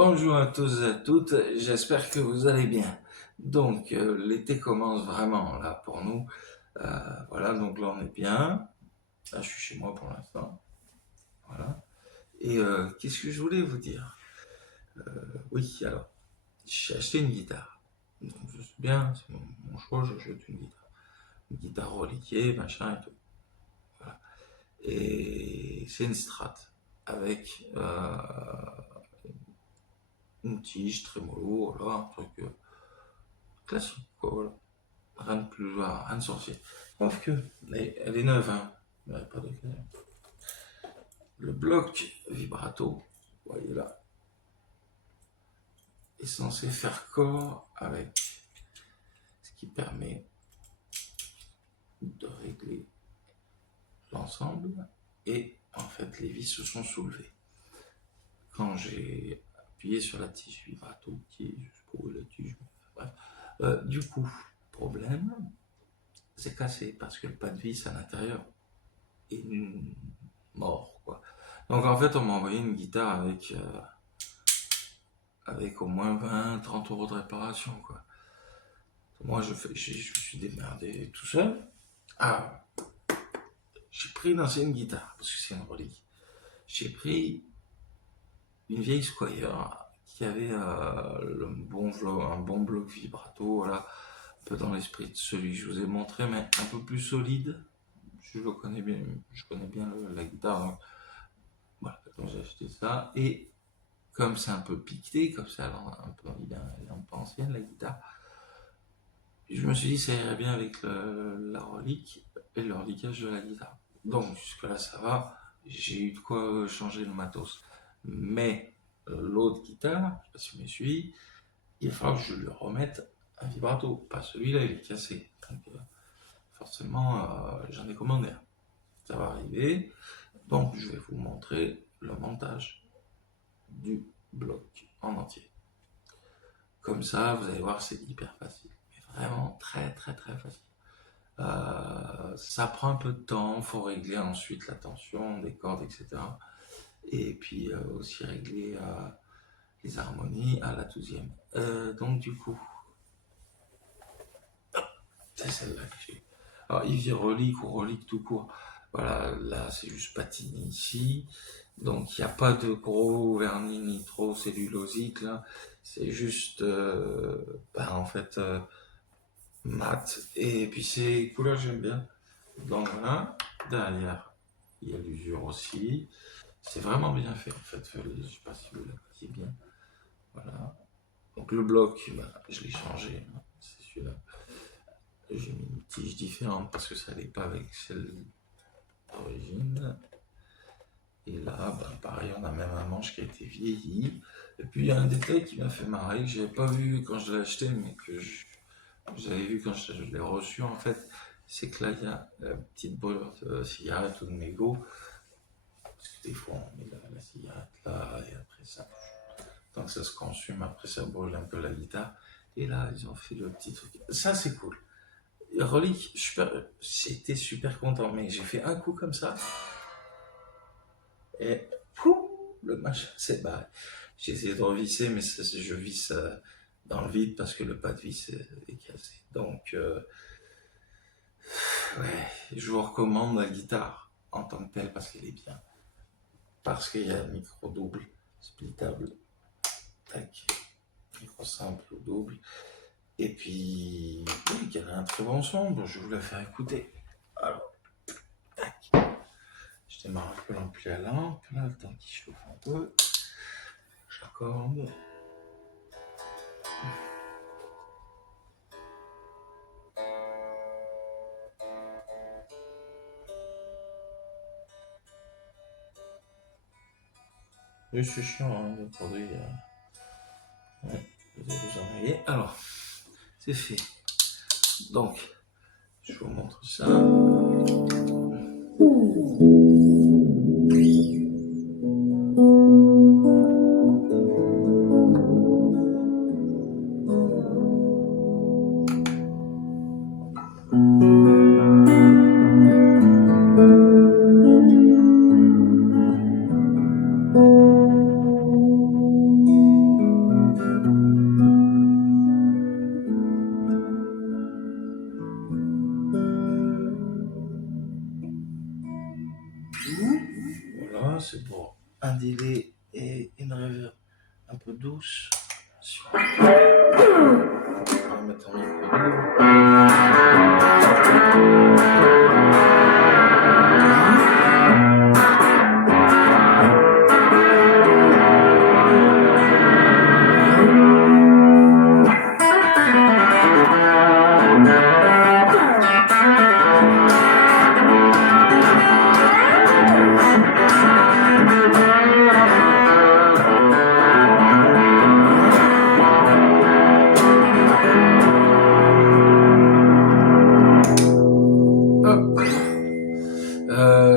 Bonjour à tous et à toutes, j'espère que vous allez bien. Donc, l'été commence vraiment là pour nous. Voilà, donc là on est bien. Là, je suis chez moi pour l'instant. Voilà. Et qu'est-ce que je voulais vous dire? Oui, alors, j'ai acheté une guitare. Donc, je suis bien, c'est mon choix, j'achète une guitare. Une guitare reliquée, machin et tout. Voilà. Et c'est une Strat avec une tige trémolo, voilà, un truc classique, quoi, voilà. Rien de plus, voilà, rien de sorcier. Sauf que, elle est neuve, hein. Ouais, pas de... Le bloc vibrato, vous voyez là, est censé faire corps avec, ce qui permet de régler l'ensemble. Et en fait, les vis se sont soulevées. Quand j'ai appuyé sur la tige vibrato, qui est juste pour la tige, bref. Du coup, problème, c'est cassé parce que le pas de vis à l'intérieur est mort, quoi. Donc en fait, on m'a envoyé une guitare avec au moins 20-30 € de réparation, quoi. Moi, je me suis démerdé tout seul. Ah, j'ai pris une ancienne guitare, parce que c'est une relique. J'ai pris une vieille Squire qui avait un bon bloc vibrato, voilà, un peu dans l'esprit de celui que je vous ai montré, mais un peu plus solide. Je connais bien la guitare, donc voilà, donc j'ai acheté ça. Et comme c'est un peu piqueté, comme c'est il est un peu ancienne la guitare, je me suis dit ça irait bien avec la relique et le reliquage de la guitare. Donc jusque-là ça va, j'ai eu de quoi changer le matos. Mais l'autre guitare, je sais pas si vous me suivez, il va falloir que je lui remette un vibrato. Pas celui-là, il est cassé. Donc forcément, j'en ai commandé un. Ça va arriver. Donc je vais vous montrer le montage du bloc en entier. Comme ça, vous allez voir, c'est hyper facile. Mais vraiment très très très facile. Ça prend un peu de temps, il faut régler ensuite la tension des cordes, etc. Et puis aussi régler les harmonies à la 12e. Donc du coup, c'est celle-là que j'ai. Alors il dit relique ou relique tout court. Voilà, là c'est juste patiné ici. Donc il n'y a pas de gros vernis nitro cellulosique là. C'est juste, en fait, mat. Et puis ces couleurs j'aime bien. Donc voilà, derrière il y a l'usure aussi. C'est vraiment bien fait en fait. Je sais pas si vous le voyez bien. Voilà. Donc le bloc, je l'ai changé. Hein. C'est celui-là. J'ai mis une tige différente parce que ça n'allait pas avec celle d'origine. Et là, pareil, on a même un manche qui a été vieilli. Et puis il y a un détail qui m'a fait marrer, que je n'avais pas vu quand je l'ai acheté, mais que j'avais vu quand je l'ai reçu en fait. C'est que là, il y a la petite brûlure de cigarette ou de mégot. Parce que des fois, on met la cigarette là, et après ça, tant que ça se consume, après ça brûle un peu la guitare. Et là, ils ont fait le petit truc. Ça, c'est cool. Relique, j'étais super content, mais j'ai fait un coup comme ça, et pouf, le machin s'est barré. J'ai essayé de revisser, mais je visse dans le vide parce que le pas de vis est cassé. Donc, ouais, je vous recommande la guitare en tant que telle parce qu'elle est bien. Parce qu'il y a un micro double, splittable, tac, micro simple ou double. Et puis, oui, qu'elle a un très bon son, donc je vais vous la faire écouter. Alors, tac. Je démarre un peu l'ampli à lampe, là, le temps qu'il chauffe un peu. J'accorde. Oui, c'est chiant, hein, d'accorder. Ouais, vous allez vous ennuyer. Alors, c'est fait. Donc, je vous montre ça. delay et une reverb un peu douce. On va mettre un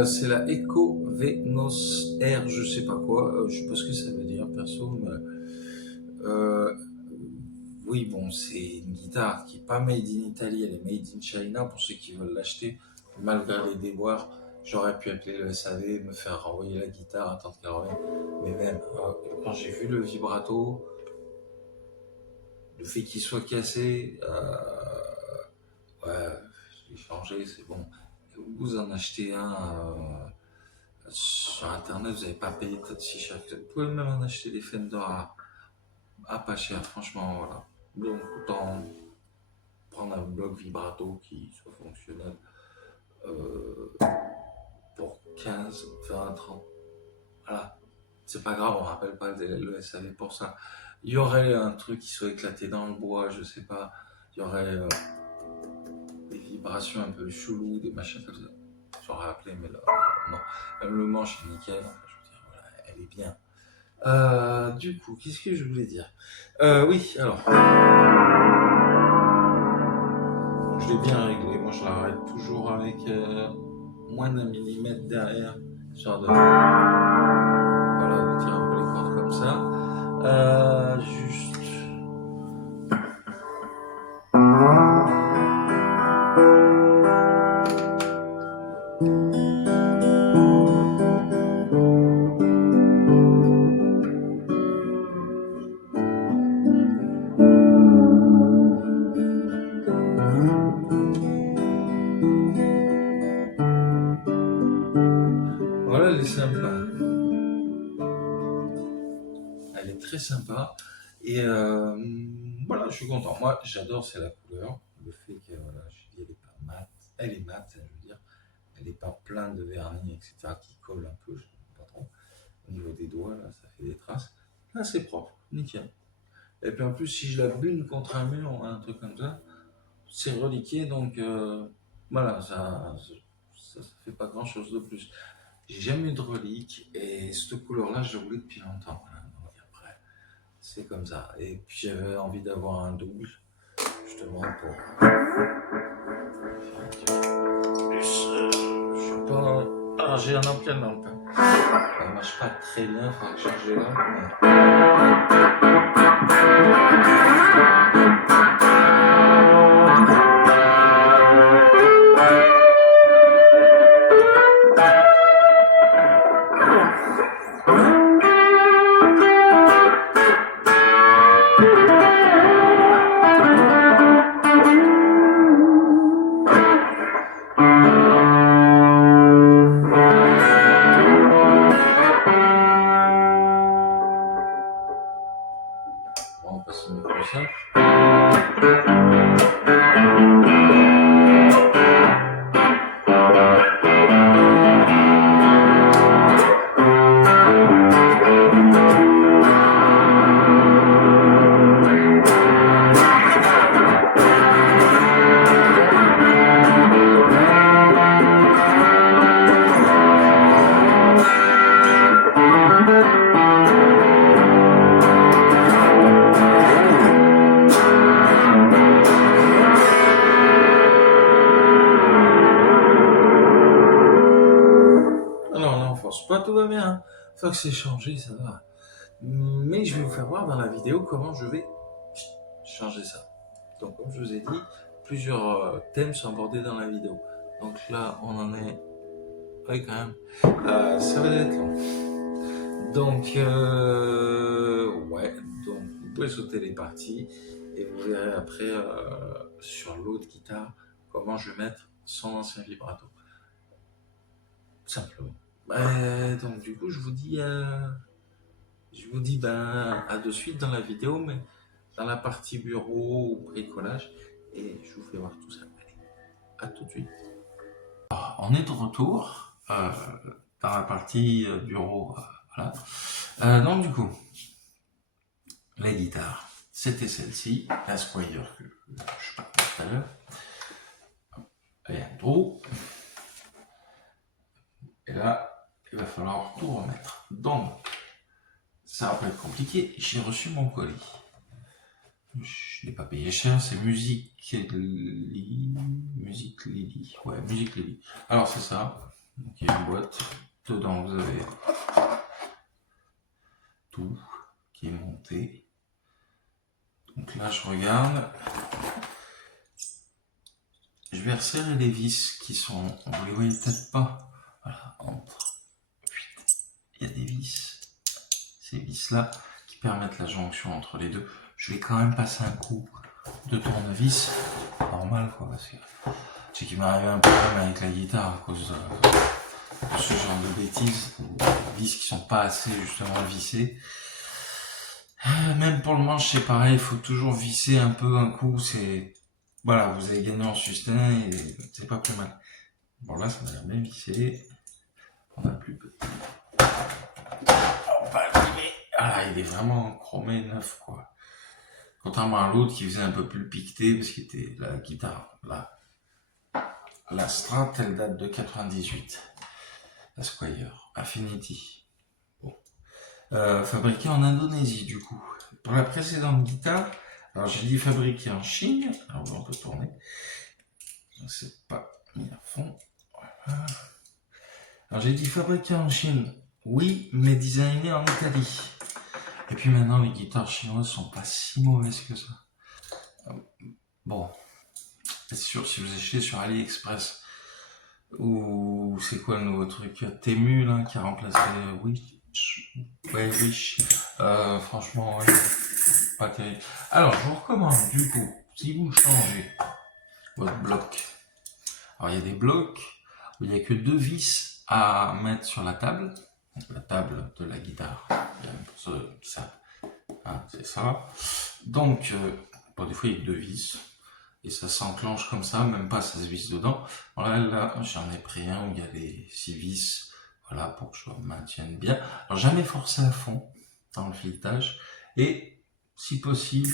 c'est la Echo Venos R, je sais pas quoi, je sais pas ce que ça veut dire perso, mais oui, bon, c'est une guitare qui est pas made in Italy, elle est made in China pour ceux qui veulent l'acheter. Malgré les déboires, j'aurais pu appeler le SAV, me faire renvoyer la guitare, attendre qu'elle revienne. Mais même, quand j'ai vu le vibrato, le fait qu'il soit cassé, ouais, je l'ai changé, c'est bon. Vous en achetez un sur internet, vous n'avez pas payé peut-être si cher que ça. Vous pouvez même en acheter des Fender à pas cher, franchement, voilà. Donc, autant prendre un bloc vibrato qui soit fonctionnel pour 15, 20, 30. Voilà. C'est pas grave, on rappelle pas le SAV pour ça. Il y aurait un truc qui soit éclaté dans le bois, je sais pas. Il y aurait des vibrations un peu chelou, des machins comme ça. J'aurais appelé, mais là, non. Même le manche est nickel. Enfin, je veux dire, voilà, elle est bien. Du coup, qu'est-ce que je voulais dire? Oui, alors. Je l'ai bien réglé. Moi, je l'arrête toujours avec moins d'un millimètre derrière. Genre de. Voilà, de tirer un peu les cordes comme ça. Juste. Voilà, elle est sympa. Elle est très sympa. Et voilà, je suis content. Moi, j'adore, c'est la couleur. Le fait que, voilà, je dis, elle est pas mate. Elle est mate, je veux dire. Elle n'est pas pleine de vernis, etc., qui colle un peu, je ne sais pas trop. Au niveau des doigts, là, ça fait des traces. Là, c'est propre, nickel. Et puis en plus, si je la bune contre un mur ou un truc comme ça, c'est reliqué, donc voilà, ça fait pas grand chose de plus. J'ai jamais eu de relique et cette couleur-là, je voulais depuis longtemps. Voilà. Donc après, c'est comme ça. Et puis j'avais envie d'avoir un double, justement pour faire un petit peu plus. Je suis pas. Ah, j'ai un ampli dans le pain. Ça marche pas très bien, il faudra charger là. On va passer mieux comme ça. Alors là, on force pas, tout va bien. Une fois que c'est changé, ça va. Mais je vais vous faire voir dans la vidéo comment je vais changer ça. Donc, comme je vous ai dit, plusieurs thèmes sont abordés dans la vidéo. Donc là, on en est. Oui, quand même. Ça va être long. Donc, ouais. Donc, vous pouvez sauter les parties et vous verrez après sur l'autre guitare comment je vais mettre son ancien vibrato. Simplement. Donc du coup, je vous dis ben, à de suite dans la vidéo, mais dans la partie bureau ou bricolage, et je vous fais voir tout ça. Allez, à tout de suite. Alors, on est de retour dans la partie bureau, voilà. Donc du coup, les guitares, c'était celle-ci, la Squire que je parlais tout à l'heure. Il y a un trou. Et là, il va falloir tout remettre. Donc, ça va pas être compliqué. J'ai reçu mon colis. Je l'ai pas payé cher, c'est Musique Lily. Ouais, Musique Lily. Alors, c'est ça. Donc, il y a une boîte. Dedans, vous avez tout qui est monté. Donc là, je regarde. Je vais resserrer les vis qui sont, vous les voyez peut-être pas. Voilà, entre. Il y a des vis. Ces vis-là qui permettent la jonction entre les deux. Je vais quand même passer un coup de tournevis. Normal, quoi, parce que c'est qu'il m'est arrivé un problème avec la guitare à cause de ce genre de bêtises. Des vis qui sont pas assez, justement, vissées. Même pour le manche, c'est pareil, il faut toujours visser un peu un coup, c'est... Voilà, vous avez gagné en sustain et c'est pas plus mal. Bon là, ça m'a l'air bien vissé. On a plus petit. Ah, il est vraiment chromé neuf, quoi. Contrairement à l'autre qui faisait un peu plus piqueté, parce qu'il était la guitare, là. La Strat, elle date de 98. La Squire, Affinity. Bon. Fabriquée en Indonésie, du coup. Pour la précédente guitare, alors j'ai dit fabriqué en Chine, alors on peut tourner, c'est pas mis à fond, voilà. Alors j'ai dit fabriqué en Chine, oui, mais designé en Italie. Et puis maintenant les guitares chinoises sont pas si mauvaises que ça. Bon, c'est sûr, si vous achetez sur AliExpress, ou c'est quoi le nouveau truc, Temu là, qui a remplacé Wish, ouais, Wish, franchement, ouais, pas terrible. Alors, je vous recommande, du coup, si vous changez votre bloc, alors il y a des blocs où il n'y a que 2 vis à mettre sur la table de la guitare, pour ceux qui savent, hein, c'est ça. Donc, bon, des fois il y a 2 vis, et ça s'enclenche comme ça, même pas ça se visse dedans. Voilà, là, j'en ai pris un où il y a les 6 vis, voilà, pour que je maintienne bien. Alors, jamais forcer à fond dans le filetage, et si possible,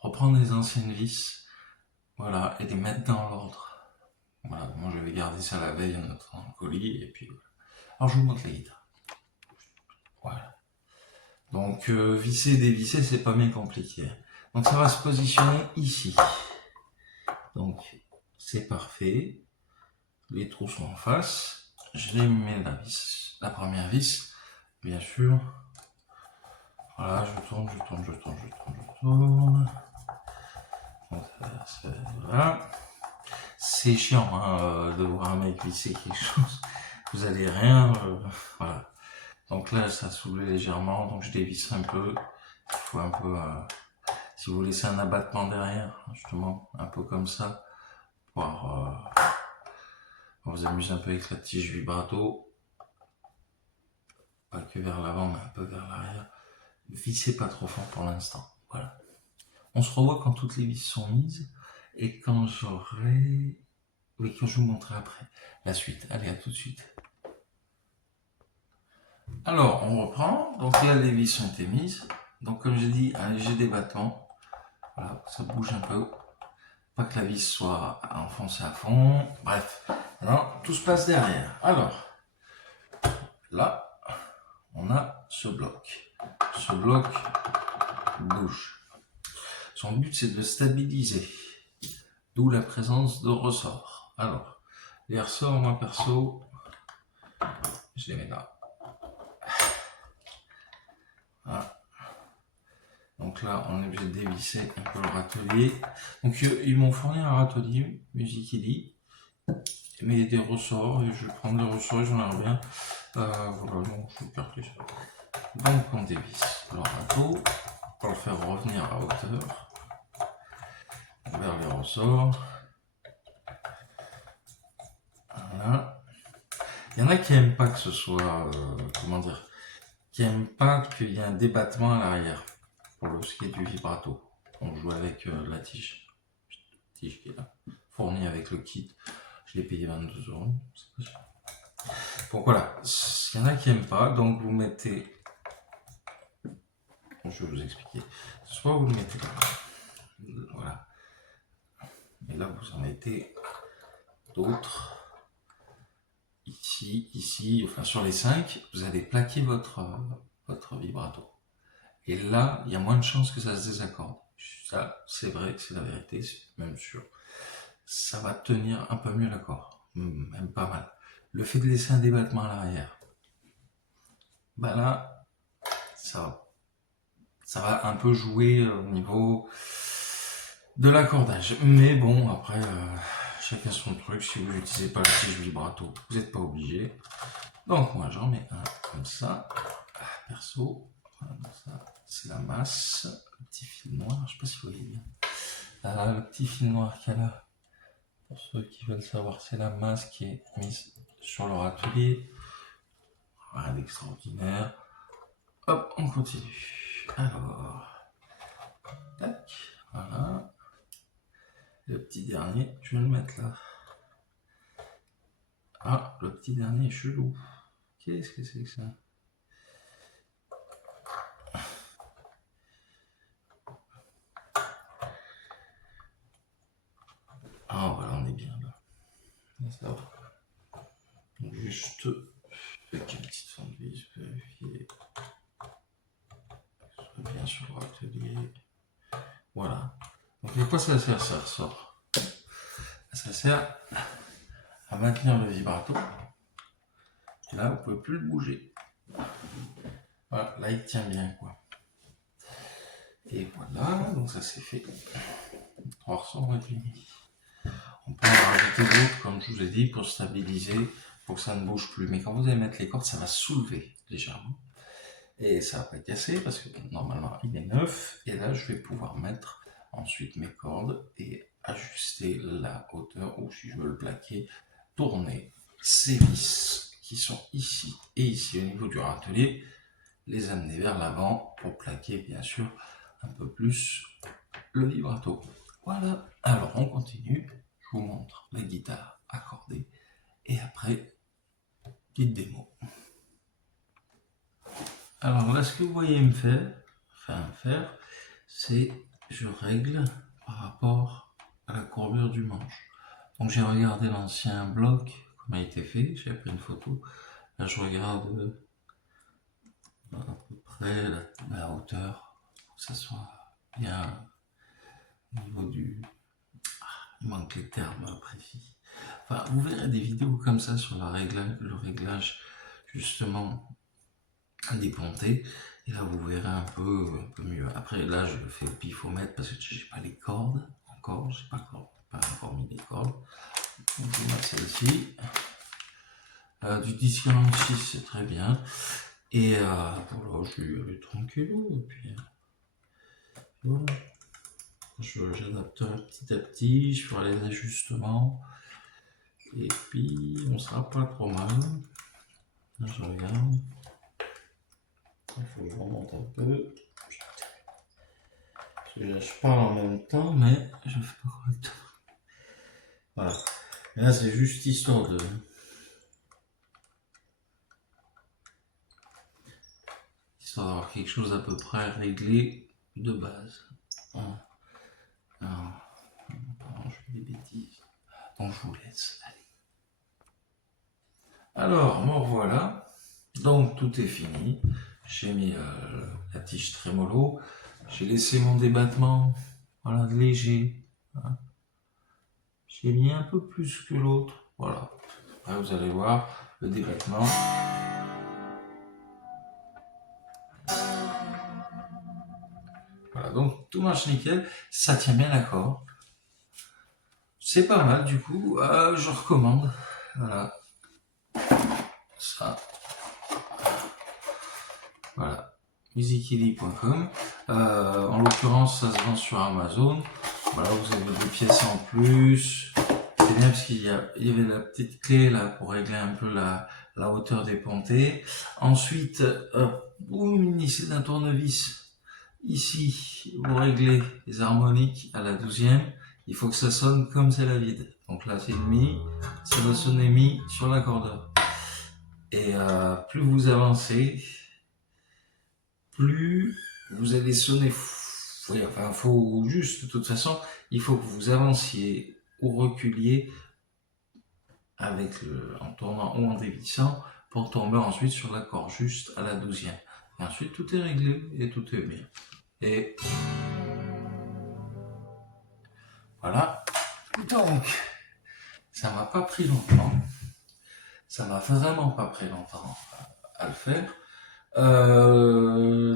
reprendre les anciennes vis, voilà, et les mettre dans l'ordre. Voilà, moi je vais garder ça la veille en attendant le colis, et puis voilà. Alors je vous montre la guitare. Voilà. Donc visser, dévisser, c'est pas bien compliqué. Donc ça va se positionner ici. Donc c'est parfait. Les trous sont en face. Je les mets la première vis, bien sûr. Voilà, je tourne. Donc, voilà. C'est chiant hein, de voir un mec visser quelque chose. Vous allez rien, voilà. Donc là, ça soulève légèrement, donc je dévisse un peu. Il faut un peu, si vous laissez un abattement derrière, justement, un peu comme ça, pour vous amuser un peu avec la tige vibrato. Pas que vers l'avant, mais un peu vers l'arrière. Vissez pas trop fort pour l'instant. Voilà. On se revoit quand toutes les vis sont mises et quand j'aurai... Oui, quand je vous montrerai après la suite. Allez, à tout de suite. Alors, on reprend. Donc là, les vis ont été mises. Donc comme j'ai dit, un léger débattement. Voilà, ça bouge un peu. Pas que la vis soit enfoncée à fond. Bref, non, tout se passe derrière. Alors, là, on a ce bloc. Ce bloc bouge. Son but, c'est de stabiliser. D'où la présence de ressorts. Alors, les ressorts, moi perso, je les mets là. Voilà. Donc là, on est obligé de dévisser un peu le râtelier. Donc ils m'ont fourni un râtelier, Musicili, mais des ressorts, et je vais prendre des ressorts, j'en ai bien. Voilà, donc je vais écarter ça. Donc on dévisse le râteau pour le faire revenir à hauteur vers les ressorts. Voilà. Il y en a qui aiment pas que ce soit, comment dire, qui aiment pas qu'il y ait un débattement à l'arrière pour ce qui est du vibrato. On joue avec la tige qui est là, fournie avec le kit. Je l'ai payé 22 €. Donc voilà, il y en a qui aiment pas, donc vous mettez. Je vais vous expliquer. Soit vous le mettez là, voilà. Et là vous en mettez d'autres. Ici, enfin sur les 5, vous allez plaquer votre vibrato. Et là, il y a moins de chances que ça se désaccorde. Ça, c'est vrai, c'est la vérité, c'est même sûr. Ça va tenir un peu mieux l'accord, même pas mal. Le fait de laisser un débattement à l'arrière, ben là, ça va un peu jouer au niveau de l'accordage. Mais bon, après, chacun son truc. Si vous n'utilisez pas la tige vibrato, vous n'êtes pas obligé. Donc moi, j'en mets un comme ça. Perso, voilà, ça, c'est la masse. Le petit fil noir, je sais pas si vous voyez bien. Le petit fil noir qu'il y a là, pour ceux qui veulent savoir, c'est la masse qui est mise sur leur atelier. Rien d'extraordinaire. Hop, on continue. Alors, tac, voilà. Le petit dernier, je vais le mettre là. Ah, le petit dernier est chelou. Qu'est-ce que c'est que ça? Ah, voilà, on est bien là. Ça va. Donc, juste avec une petite fente vis, vérifier. Bien sur l'atelier. Voilà. Donc, à quoi ça sert? Ça ressort. Ça sert à maintenir le vibrato. Et là, vous pouvez plus le bouger. Voilà, là, il tient bien, quoi. Et voilà, donc ça c'est fait. 3 ressorts et fini. On peut en rajouter d'autres, comme je vous ai dit, pour stabiliser, pour que ça ne bouge plus. Mais quand vous allez mettre les cordes, ça va soulever légèrement. Et ça va pas casser parce que normalement il est neuf. Et là, je vais pouvoir mettre ensuite mes cordes et ajuster la hauteur, ou si je veux le plaquer, tourner ces vis qui sont ici et ici au niveau du râtelier, les amener vers l'avant pour plaquer bien sûr un peu plus le vibrato. Voilà, alors on continue, je vous montre la guitare accordée et après, petite démo. Alors là, ce que vous voyez me faire, c'est je règle par rapport à la courbure du manche. Donc j'ai regardé l'ancien bloc, comment il a été fait, j'ai pris une photo. Là je regarde à peu près la hauteur, pour que ça soit bien au niveau du... il manque les termes précis. Enfin, vous verrez des vidéos comme ça sur le réglage justement des pontées, et là vous verrez un peu mieux. Après là je le fais au pifomètre parce que j'ai pas les cordes encore, j'ai pas encore mis les cordes. Donc je vais mettre celle-ci. Du 1046 c'est très bien. Et voilà, je vais aller tranquille. Et puis voilà. J'adapterai petit à petit, je ferai les ajustements. Et puis on sera pas trop mal. Là je regarde. Il faut que je remonte un peu. Je parle en même temps, mais je fais pas correctement. Voilà. Et là c'est juste histoire d'avoir quelque chose à peu près réglé de base. Voilà. Alors, je fais des bêtises. Donc je vous laisse. Allez. Alors, me revoilà. Donc tout est fini. J'ai mis la tige trémolo. J'ai laissé mon débattement, voilà, léger. Voilà. J'ai mis un peu plus que l'autre. Voilà. Après, vous allez voir le débattement. Voilà, donc tout marche nickel. Ça tient bien l'accord. C'est pas mal du coup. Je recommande. Voilà. Ça. Voilà. musicili.com. En l'occurrence, ça se vend sur Amazon. Voilà, vous avez des pièces en plus. C'est bien parce qu'il y avait la petite clé là pour régler un peu la la hauteur des pontées. Ensuite, vous munissez d'un tournevis. Ici, vous réglez les harmoniques à la 12e. Il faut que ça sonne comme c'est la vide. Donc là, c'est le mi, ça va sonner mi sur l'accordeur. Et plus vous avancez, plus vous allez sonner. Oui, enfin, faut juste, de toute façon, il faut que vous avanciez ou reculiez en tournant ou en dévissant pour tomber ensuite sur l'accord juste à la 12e. Et ensuite, tout est réglé et tout est bien. Et voilà. Donc, ça m'a pas pris longtemps. Ça m'a vraiment pas pris longtemps à le faire.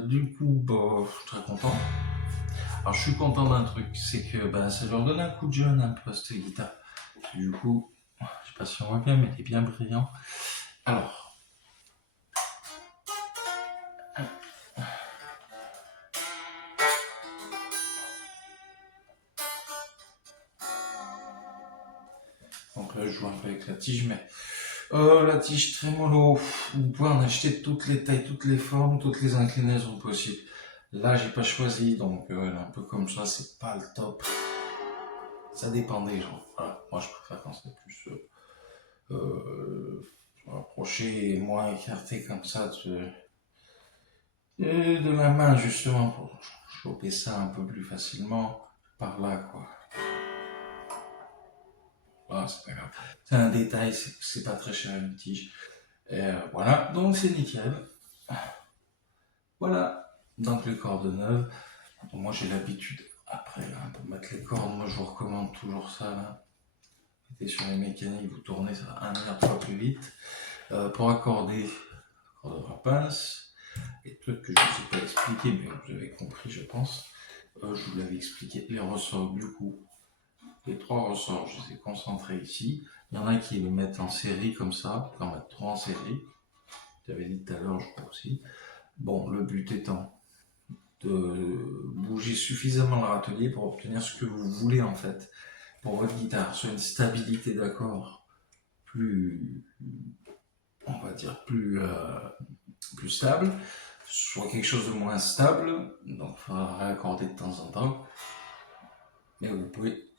Du coup, bah, je suis très content. Alors, je suis content d'un truc, c'est que ça leur donne un coup de jeune un peu à cette guitare. Du coup, je sais pas si on voit bien, mais il est bien brillant. Alors, donc là, je joue un peu avec la tige, mais la tige trémolo, vous pouvez en acheter de toutes les tailles, toutes les formes, toutes les inclinaisons possibles. Là, j'ai pas choisi, donc un peu comme ça, c'est pas le top. Ça dépend des gens. Voilà. Moi, je préfère quand c'est plus rapproché et moins écarté comme ça de la main, justement, pour choper ça un peu plus facilement par là, quoi. Voilà, c'est pas grave. C'est un détail, c'est pas très cher une tige. Et voilà, donc c'est nickel. Voilà, donc les cordes neuves. Donc, moi j'ai l'habitude, après, pour mettre les cordes, moi je vous recommande toujours ça. Là. Mettez sur les mécaniques, vous tournez, ça va un milliard de fois plus vite. Pour accorder, cordeur à pince, les trucs que je ne vous ai pas expliqué, mais vous avez compris, je pense. Je vous l'avais expliqué. Les ressorts, du coup, les 3 ressorts, je les ai concentrés ici. Il y en a qui les mettent en série comme ça, en mettre 3 en série. J'avais dit tout à l'heure, je crois aussi. Bon, le but étant de bouger suffisamment le râtelier pour obtenir ce que vous voulez en fait pour votre guitare, soit une stabilité d'accord plus, on va dire plus stable, soit quelque chose de moins stable, donc il faudra réaccorder de temps en temps, mais vous pouvez,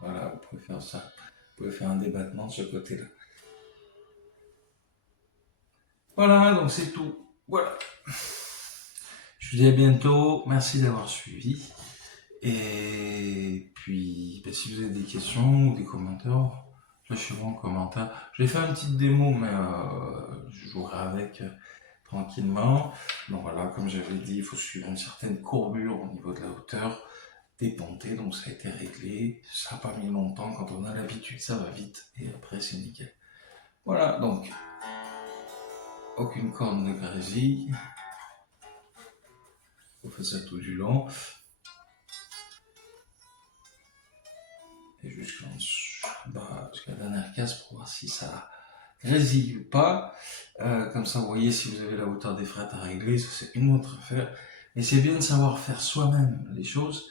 voilà, vous pouvez faire ça, vous pouvez faire un débattement de ce côté-là. Voilà, donc c'est tout. Voilà. Je vous dis à bientôt. Merci d'avoir suivi. Et puis, si vous avez des questions ou des commentaires, lâchez-moi en commentaire. Je vais faire une petite démo, mais je jouerai avec tranquillement. Donc voilà, comme j'avais dit, il faut suivre une certaine courbure au niveau de la hauteur des pontées. Donc ça a été réglé. Ça n'a pas mis longtemps. Quand on a l'habitude, ça va vite. Et après, c'est nickel. Voilà, donc aucune corde ne grésille. On fait ça tout du long. Et jusqu'à la dernière case pour voir si ça grésille ou pas. Comme ça, vous voyez si vous avez la hauteur des frettes à régler. Ça, c'est une autre affaire. Mais c'est bien de savoir faire soi-même les choses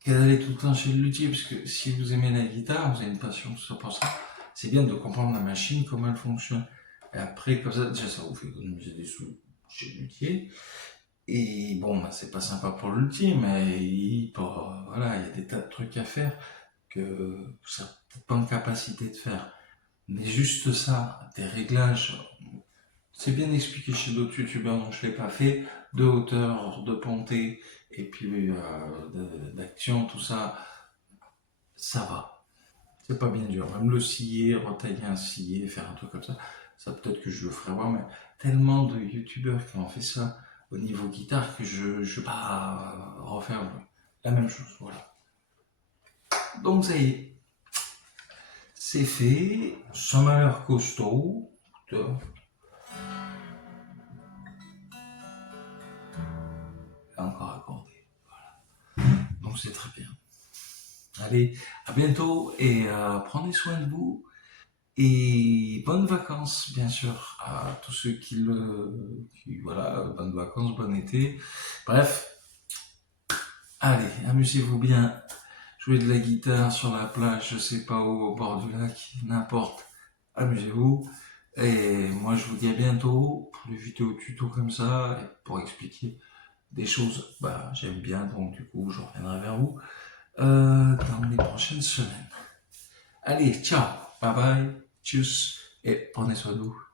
qu'à d'aller tout le temps chez le luthier. Parce que si vous aimez la guitare, vous avez une passion tout ça pour ça, c'est bien de comprendre la machine, comment elle fonctionne. Et après, comme ça, déjà, ça vous fait économiser des sous chez le luthier. Et bon, c'est pas sympa pour le luthier, mais voilà, il y a des tas de trucs à faire que vous n'avez peut-être pas en capacité de faire. Mais juste ça, des réglages, c'est bien expliqué chez d'autres youtubeurs, donc je ne l'ai pas fait, de hauteur, de pontée, et puis d'action, tout ça, ça va. C'est pas bien dur. Même le scier, retailler un scier, faire un truc comme ça peut-être que je le ferai voir, mais tellement de youtubeurs qui ont fait ça au niveau guitare que je ne vais pas refaire la même chose, voilà. Donc ça y est, c'est fait, ça m'a l'air costaud. Encore accordé. Voilà. Donc c'est très bien. Allez, à bientôt et prenez soin de vous. Et bonnes vacances, bien sûr, à tous ceux voilà, bonnes vacances, bon été. Bref, allez, amusez-vous bien. Jouez de la guitare sur la plage, je sais pas où, au bord du lac, n'importe. amusez-vous. Et moi, je vous dis à bientôt pour des vidéos tuto comme ça, et pour expliquer des choses. Bah, j'aime bien, donc du coup, je reviendrai vers vous dans les prochaines semaines. Allez, ciao, bye bye, tchuss, et prenez soin de vous.